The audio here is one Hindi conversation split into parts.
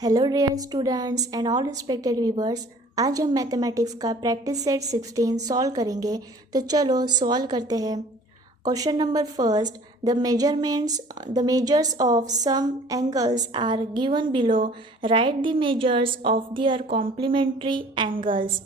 Hello dear students and all respected viewers. आज हम मैथमेटिक्स का प्रैक्टिस सेट 16 सॉल्व करेंगे। तो चलो सॉल्व करते हैं। Question number first, the measures of some angles are given below. Right the measures of their complementary angles.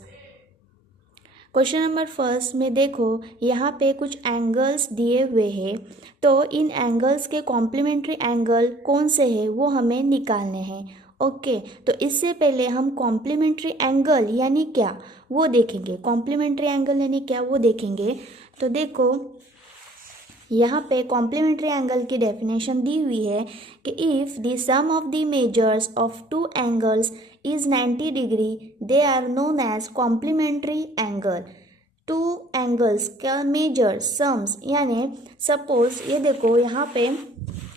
Question number first में देखो, यहाँ पे कुछ एंगल्स दिए हुए हैं, तो इन एंगल्स के कॉम्प्लीमेंट्री एंगल कौन से हैं वो हमें निकालने हैं। ओके, तो इससे पहले हम कॉम्प्लीमेंट्री एंगल यानी क्या वो देखेंगे। कॉम्प्लीमेंट्री एंगल यानी क्या वो देखेंगे। तो देखो, यहाँ पे कॉम्प्लीमेंट्री एंगल की डेफिनेशन दी हुई है कि if the sum of the measures of two angles is 90 degree they are known as complementary angle. Two angles का मेजर सम्स, यानी सपोज ये देखो, यहाँ पे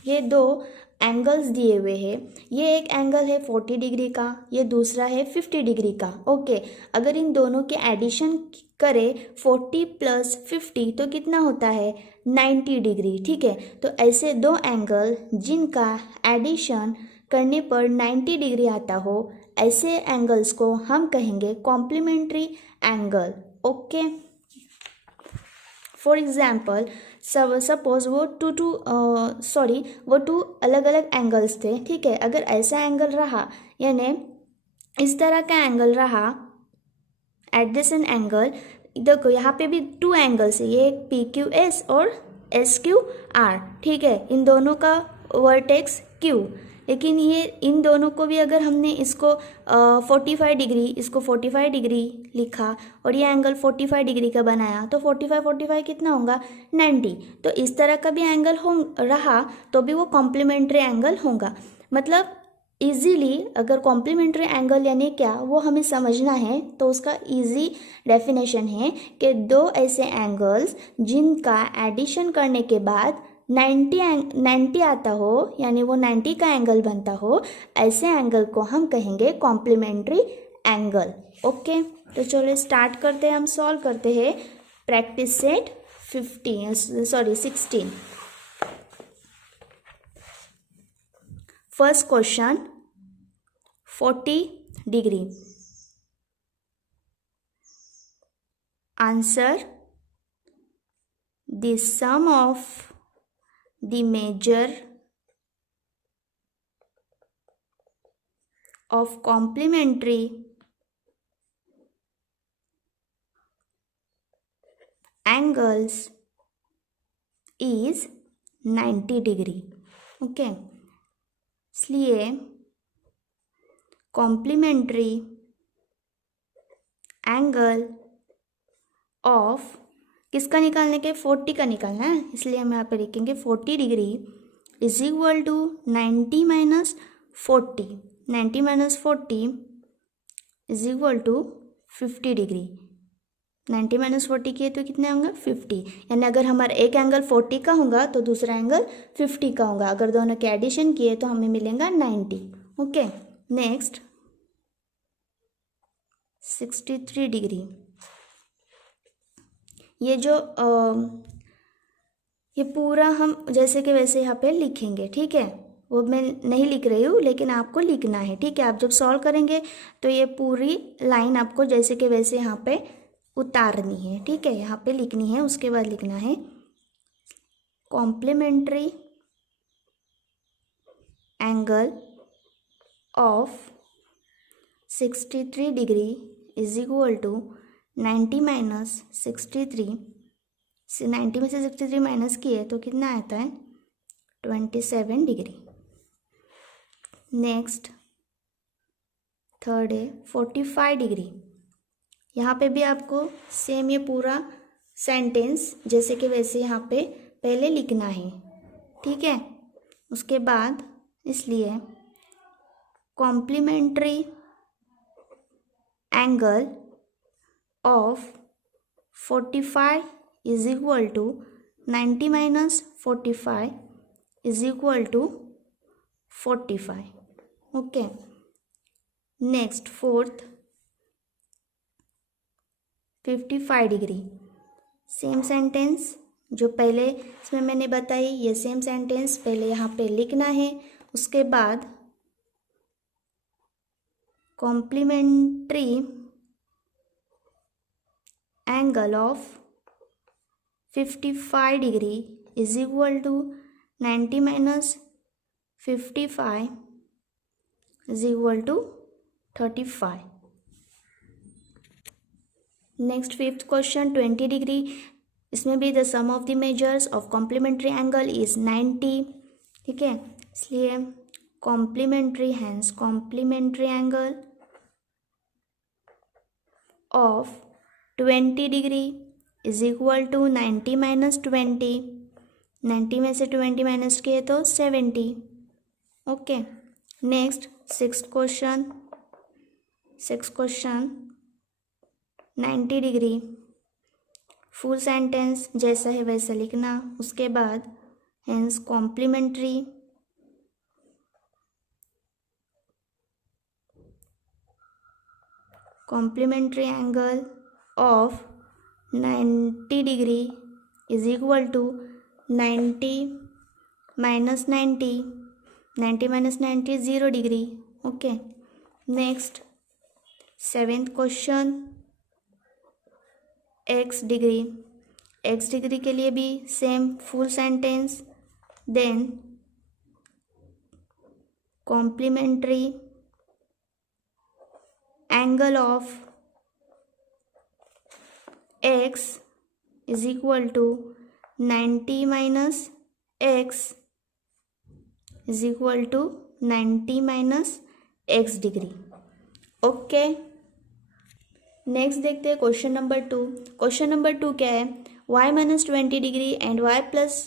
ये दो एंगल्स दिए हुए हैं। ये एक एंगल है 40 डिग्री का, ये दूसरा है 50 डिग्री का। ओके, अगर इन दोनों के एडिशन करें 40 + 50 तो कितना होता है 90 डिग्री। ठीक है, तो ऐसे दो एंगल जिनका एडिशन करने पर 90 डिग्री आता हो, ऐसे एंगल्स को हम कहेंगे complementary angle. Okay, for example suppose वो टू अलग अलग एंगल्स थे। ठीक है, अगर ऐसा एंगल रहा, यानी इस तरह का एंगल रहा, एडजेसेंट एंगल, देखो यहाँ पे भी टू एंगल्स है, ये एक PQS और SQR। ठीक है, इन दोनों का वर्टेक्स Q, लेकिन ये इन दोनों को भी अगर हमने इसको 45 डिग्री, इसको 45 डिग्री लिखा और ये एंगल 45 डिग्री का बनाया, तो 45 कितना होगा 90। तो इस तरह का भी एंगल हो रहा तो भी वो कॉम्प्लीमेंट्री एंगल होगा। मतलब इजीली अगर कॉम्प्लीमेंट्री एंगल यानी क्या वो हमें समझना है, तो उसका इजी डेफिनेशन है कि दो ऐसे एंगल्स जिनका एडिशन करने के बाद 90 आता हो, यानी वो 90 का एंगल बनता हो, ऐसे एंगल को हम कहेंगे कॉम्प्लीमेंट्री एंगल। ओके, तो चलो स्टार्ट करते हैं, हम सॉल्व करते हैं practice set 16। First question 40 degree. Answer, the sum of the measure of complementary angles is 90 degree. Okay, इसलिए कॉम्प्लीमेंट्री एंगल ऑफ किसका निकालने के 40 का निकालना है, इसलिए हम यहाँ पे लिखेंगे 40 degree is equal to 90 - 40। 90 - 40 is equal to 50 degree. 90 - 40 किए तो कितने होंगे 50, यानी अगर हमारा एक एंगल 40 का होगा तो दूसरा एंगल 50 का होगा। अगर दोनों के एडिशन किए तो हमें मिलेगा 90। Okay, next 63 degree. ये जो ये पूरा हम जैसे कि वैसे यहाँ पे लिखेंगे। ठीक है, वो मैं नहीं लिख रही हूँ, लेकिन आपको लिखना है। ठीक है, आप जब सॉल्व करेंगे तो ये पूरी लाइन आपको जैसे कि वैसे यहाँ पे उतारनी है। ठीक है, यहाँ पे लिखनी है, उसके बाद लिखना है complementary angle of 63 degree is equal to 90 - 63 से 90 में से 63 माइनस किए तो कितना आता है 27 डिग्री। नेक्स्ट थर्ड है 45 डिग्री। यहाँ पे भी आपको सेम ये पूरा सेंटेंस जैसे कि वैसे यहाँ पे पहले लिखना है। ठीक है, उसके बाद इसलिए complementary angle of 45 is equal to 90 - 45 is equal to 45. Okay, next fourth 55 degree. Same sentence जो पहले इसमें मैंने बताई, ये सेम सेंटेंस पहले यहाँ पे लिखना है, उसके बाद complementary angle of 55 degree is equal to 90 माइनस 55 is equal to 35. Next fifth question 20 degree. इसमें भी the sum of the measures of complementary angle is 90. ठीक है, इसलिए complementary angle of 20 degree is equal to 90 माइनस 20. 90 में से 20 माइनस किए तो 70. Okay, next six question 90 degree. Full sentence जैसा है वैसा लिखना. उसके बाद hence complementary angle of 90 degree is equal to 90 minus 90. 90 minus 90 0 degree. Okay, next seventh question x degree के लिए भी same full sentence. Then complementary angle of x is equal to 90 माइनस x इज इक्वल टू 90 माइनस x डिग्री. ओके, नेक्स्ट देखते हैं क्वेश्चन नंबर 2. क्वेश्चन नंबर 2 क्या है? y minus 20 degree and y plus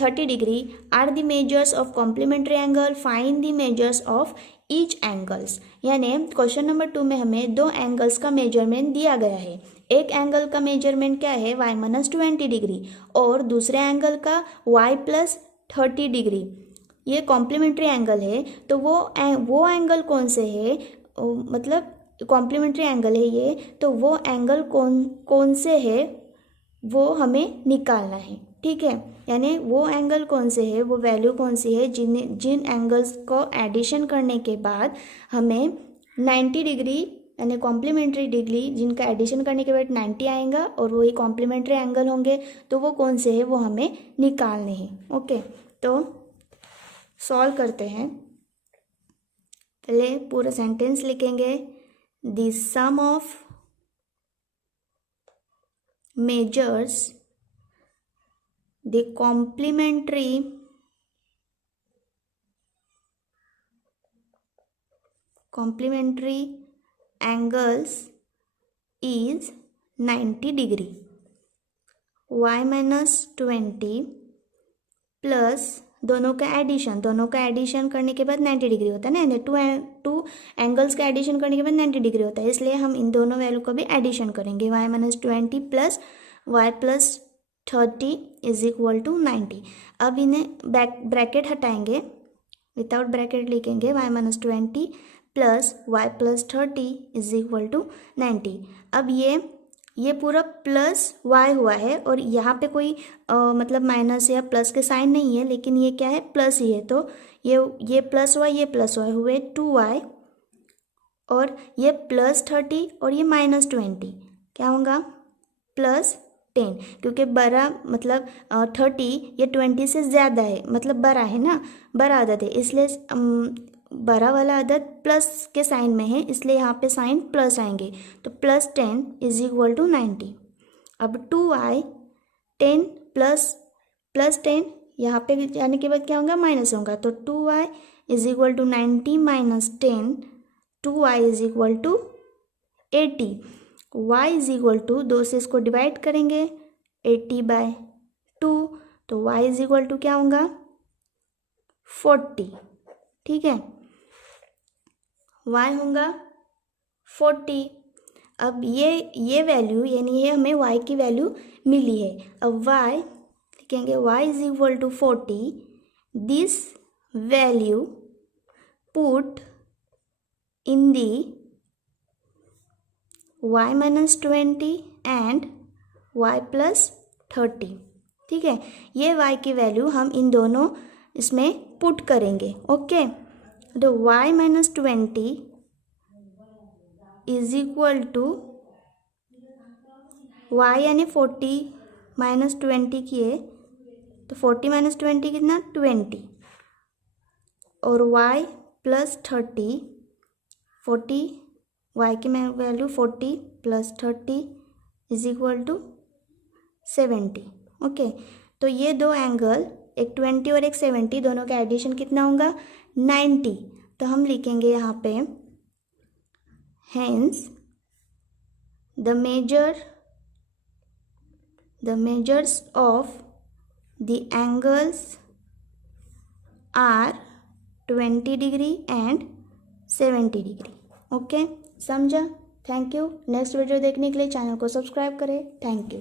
30 degree are the measures of complementary angle. Find the measures of each angles. यानी क्वेश्चन नंबर 2 में हमें दो एंगल्स का मेजरमेंट दिया गया है. एक एंगल का मेजरमेंट क्या है? y माइनस 20 डिग्री और दूसरे एंगल का y प्लस 30 डिग्री. ये कॉम्प्लीमेंट्री एंगल है, तो वो एंगल कौन से है? मतलब कॉम्प्लीमेंट्री एंगल है ये, तो वो एंगल कौन से है वो हमें निकालना है. ठीक है, यानी वो एंगल कौन से है, वो वैल्यू कौन सी है जिन एंगल्स को एडिशन करने के बाद हमें 90 डिग्री यानी कॉम्प्लीमेंट्री डिग्री जिनका एडिशन करने के बाद 90 आएगा और वही कॉम्प्लीमेंट्री एंगल होंगे, तो वो कौन से है वो हमें निकालने हैं. ओके, तो सॉल्व करते हैं. पहले पूरा सेंटेंस लिखेंगे. The sum of measures the complementary angles is 90 degree. y minus 20 plus दोनों का एडिशन करने के बाद 90 डिग्री होता है ना. टू एंगल्स का एडिशन करने के बाद 90 डिग्री होता है, इसलिए हम इन दोनों वैल्यू को भी एडिशन करेंगे. y minus 20 plus y plus 30 is equal to 90. अब इन्हें ब्रैकेट हटाएंगे, विदाउट ब्रैकेट लिखेंगे y minus 20 plus y plus 30 is equal to 90. अब ये पूरा प्लस y हुआ है और यहाँ पे कोई मतलब माइनस या प्लस के साइन नहीं है, लेकिन ये क्या है? प्लस ही है. तो ये प्लस y हुए 2y और ये प्लस 30 और ये माइनस 20 क्या होगा? प्लस 10. क्योंकि बड़ा मतलब 30 ये 20 से ज़्यादा है, मतलब बड़ा है ना, बड़ा अदद है, इसलिए बड़ा वाला अदद प्लस के साइन में है, इसलिए यहाँ पे साइन प्लस आएंगे. तो प्लस 10 इज इक्वल टू 90. अब 2y 10 प्लस 10 यहाँ पे जाने के बाद क्या होगा? माइनस होगा. तो 2y इज इक्वल टू 90 माइनस 10. 2y is equal to 80. y is equal to 2 से इसको डिवाइड करेंगे 80/2, तो y इज इक्वल टू क्या होगा? 40. ठीक है, y होगा 40. अब ये वैल्यू यानी ये हमें y की वैल्यू मिली है. अब y लिखेंगे y is equal to 40. This value put in the y minus 20 and y plus 30. ठीक है, ये y की वैल्यू हम इन दोनों इसमें पुट करेंगे. ओके, तो y minus 20 is equal to y यानी 40 माइनस 20 किए तो 40 माइनस 20 कितना 20 और y प्लस 30 40 y की value 40 plus 30 is equal to 70। Okay, तो ये दो एंगल एक 20 और एक 70 दोनों का एडिशन कितना होगा 90। तो हम लिखेंगे यहाँ पे hence the measures of the angles are 20 degree and 70 degree. Okay, समझा? Thank you. नेक्स्ट वीडियो देखने के लिए चैनल को सब्सक्राइब करें। Thank you.